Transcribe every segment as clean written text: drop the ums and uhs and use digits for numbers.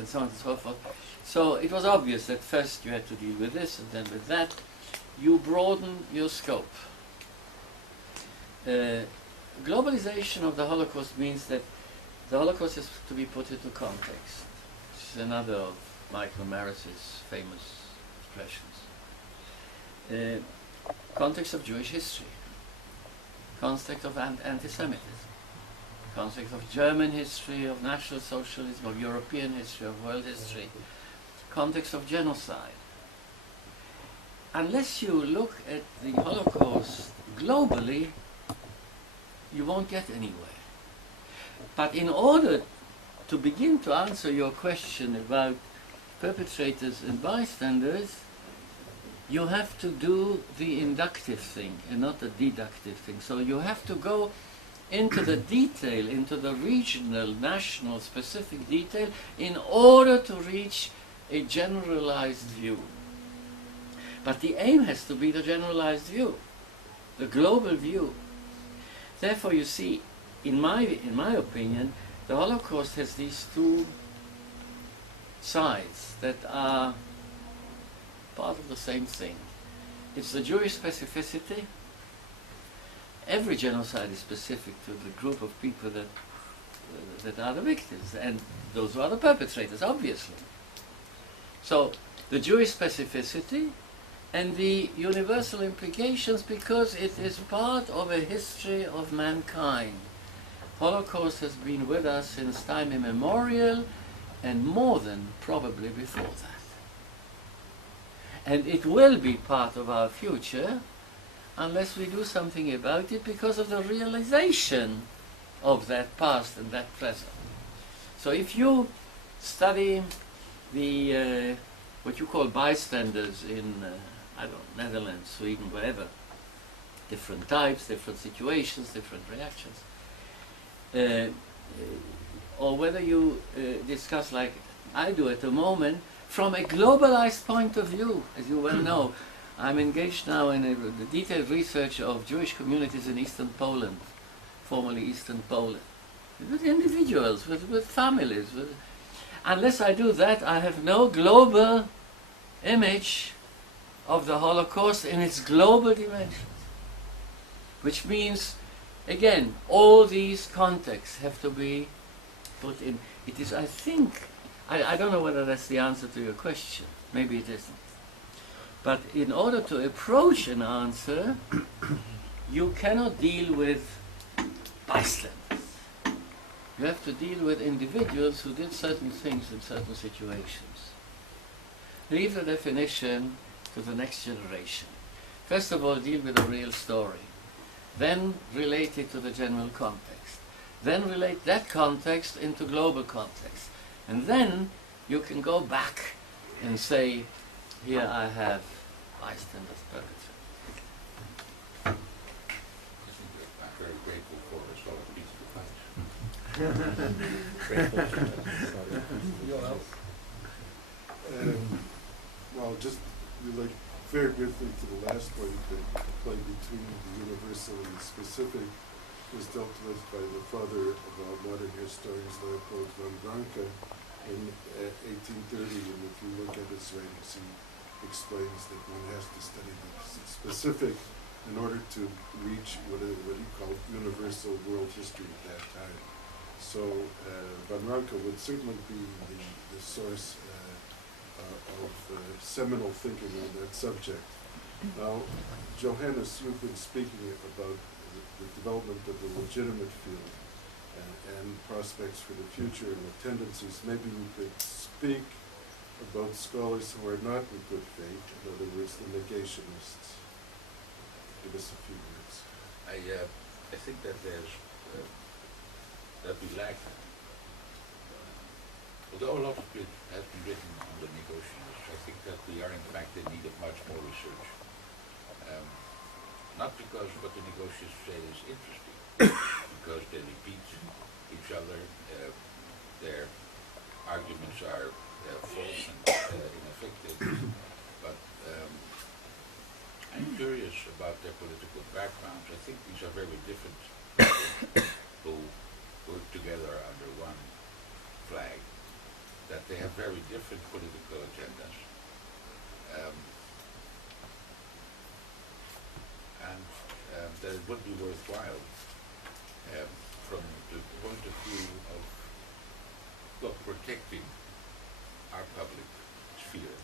and so on and so forth. So it was obvious that first you had to deal with this and then with that. You broaden your scope. Globalization of the Holocaust means that the Holocaust is to be put into context, which is another of Michael Maris's famous expressions. Context of Jewish history, context of anti-Semitism, context of German history, of National Socialism, of European history, of world history, context of genocide. Unless you look at the Holocaust globally, you won't get anywhere. But in order to begin to answer your question about perpetrators and bystanders, you have to do the inductive thing and not the deductive thing. So you have to go into the detail, into the regional, national, specific detail in order to reach a generalized view. But the aim has to be the generalized view, the global view. Therefore, you see, in my opinion, the Holocaust has these two sides that are part of the same thing. It's the Jewish specificity. Every genocide is specific to the group of people that are the victims, and those who are the perpetrators, obviously. So, the Jewish specificity and the universal implications, because it is part of a history of mankind. Holocaust has been with us since time immemorial, and more than probably before that. And it will be part of our future unless we do something about it because of the realization of that past and that present. So if you study the what you call bystanders in I don't know, Netherlands, Sweden, wherever, different types, different situations, different reactions, or whether you discuss like I do at the moment from a globalized point of view. As you well know, I'm engaged now in the detailed research of Jewish communities in Eastern Poland, formerly Eastern Poland, with individuals, with families. Unless I do that, I have no global image of the Holocaust in its global dimensions. Which means, again, all these contexts have to be put in. It is, I think, I don't know whether that's the answer to your question. Maybe it isn't. But in order to approach an answer, you cannot deal with bystanders. You have to deal with individuals who did certain things in certain situations. Leave the definition to the next generation. First of all, deal with the real story. Then relate it to the general context. Then relate that context into global context. And then you can go back and say, here I have bystanders perpetrated. I'm very grateful for a solid piece of advice. Well, just like very briefly to the last point, the play between the universal and the specific was dealt with by the father of our modern historians, Leopold von Ranke, in 1830, and if you look at his writings, he explains that one has to study the specific in order to reach what he called universal world history at that time. So von Ranke would certainly be the source of seminal thinking on that subject. Now, Johannes, you've been speaking about the development of the legitimate field and prospects for the future and the tendencies. Maybe you could speak about scholars who are not in good faith, in other words, the negationists. Give us a few words. I think that there's that we lack. Although a lot of it has been written on the negationists, I think that we are in fact in need of much more research. Not because what the negotiators say is interesting, because they repeat each other, their arguments are false and ineffective, but I'm curious about their political backgrounds. I think these are very different people who work together under one flag. that they have very different political agendas. Um, and that it would be worthwhile from the point of view of protecting our public sphere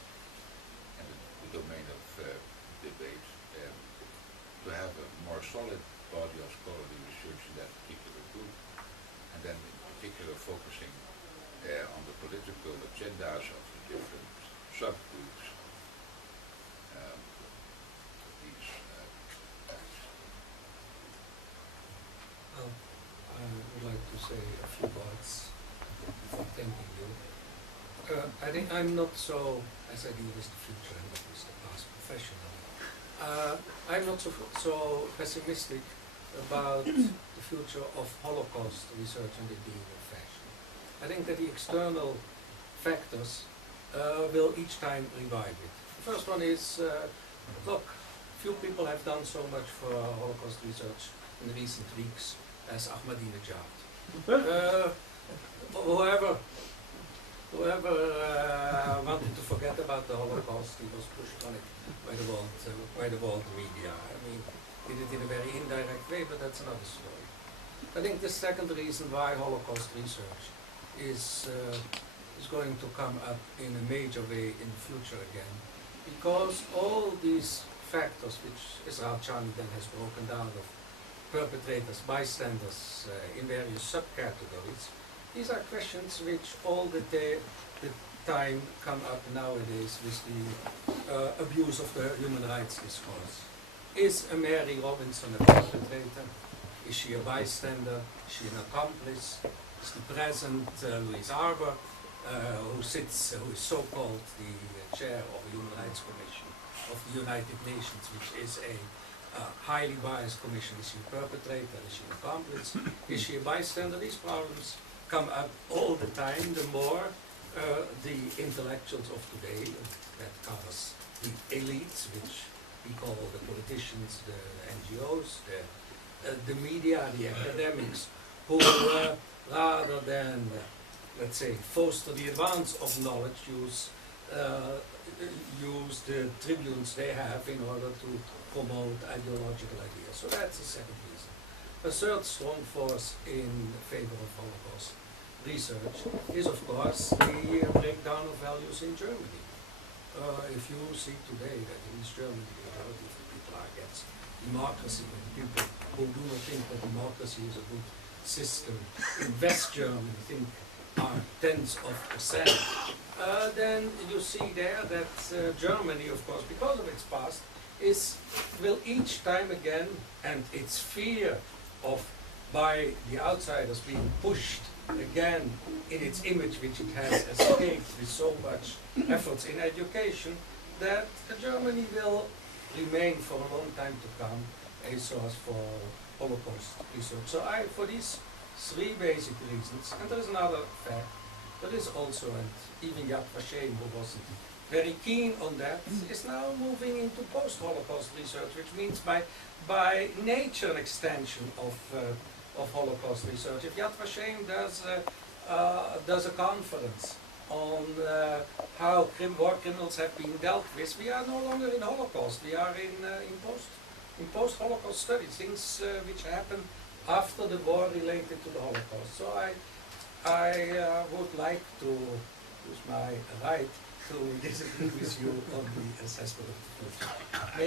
and the domain of debate, to have a more solid body of scholarly research in that particular group, and then in particular focusing on the political agendas of the different subgroups. These I would like to say a few words before thanking you. I think I'm not so, as I deal with the future and not with the past professionally, I'm not so pessimistic about the future of Holocaust research and it being a fashion. I think that the external factors will each time revive it. The first one is, look, few people have done so much for Holocaust research in recent weeks as Ahmadinejad. Whoever wanted to forget about the Holocaust, he was pushed on it by the world media. I mean, did it in a very indirect way, but that's another story. I think the second reason why Holocaust research is going to come up in a major way in the future again, because all these factors which Israel Chani then has broken down of perpetrators, bystanders in various subcategories, these are questions which all the time come up nowadays with the abuse of the human rights discourse. Is a Mary Robinson a perpetrator? Is she a bystander? Is she an accomplice? Is the present Louise Arbour, who is so-called the chair of the Human Rights Commission of the United Nations, which is a highly biased commission, is she a perpetrator? Is she an accomplice? Is she a bystander? These problems come up all the time, the more the intellectuals of today, that covers the elites, which we call the politicians, the NGOs, the media, the academics, who rather than, let's say, foster the advance of knowledge, use the tribunes they have in order to promote ideological ideas. So that's the second reason. A third strong force in favor of Holocaust research is, of course, the breakdown of values in Germany. If you see today that in East Germany the majority of the people are against democracy, and people who do not think that democracy is a good system in West Germany think are tens of percent, then you see there that Germany, of course, because of its past, will each time again, and its fear of by the outsiders being pushed again in its image which it has escaped with so much efforts in education, that Germany will remain for a long time to come a source for Holocaust research. So for these three basic reasons, and there is another fact, there is also, and even Yad Vashem, who wasn't very keen on that, is now moving into post-Holocaust research, which means by nature an extension of Holocaust research. If Yad Vashem does a conference on how war criminals have been dealt with, we are no longer in Holocaust. We are in post-Holocaust studies, things which happen after the war related to the Holocaust. So I would like to use my right to disagree with you on the assessment of the future. I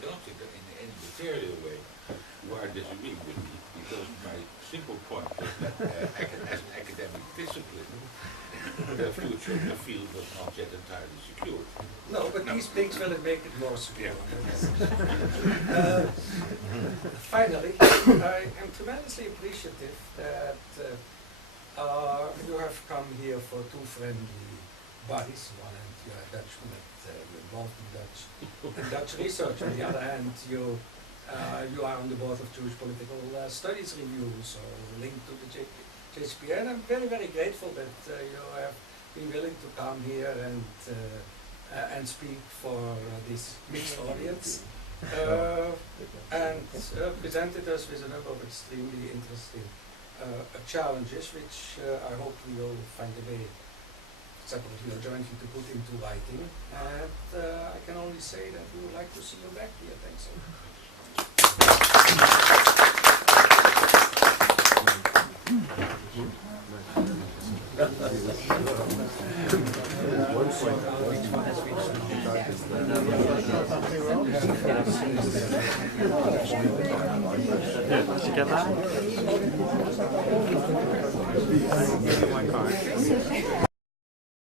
don't think that in any material way you are disagreeing with me, because my simple point is that as an academic discipline, the future of the field was not yet entirely secured. No, but these things will make it more secure. Finally, I am tremendously appreciative that you have come here for two friendly bodies. On one hand, you are Dutchman, you're involved in Dutch research. On the other hand, you are on the board of Jewish Political Studies Review, so linked to the JCPA. And I'm very, very grateful that you have been willing to come here and speak for this mixed audience, and presented us with a number of extremely interesting challenges, which I hope we will find a way separately or jointly to put into writing. And I can only say that we would like to see you back here. Thanks so much. Did you get that?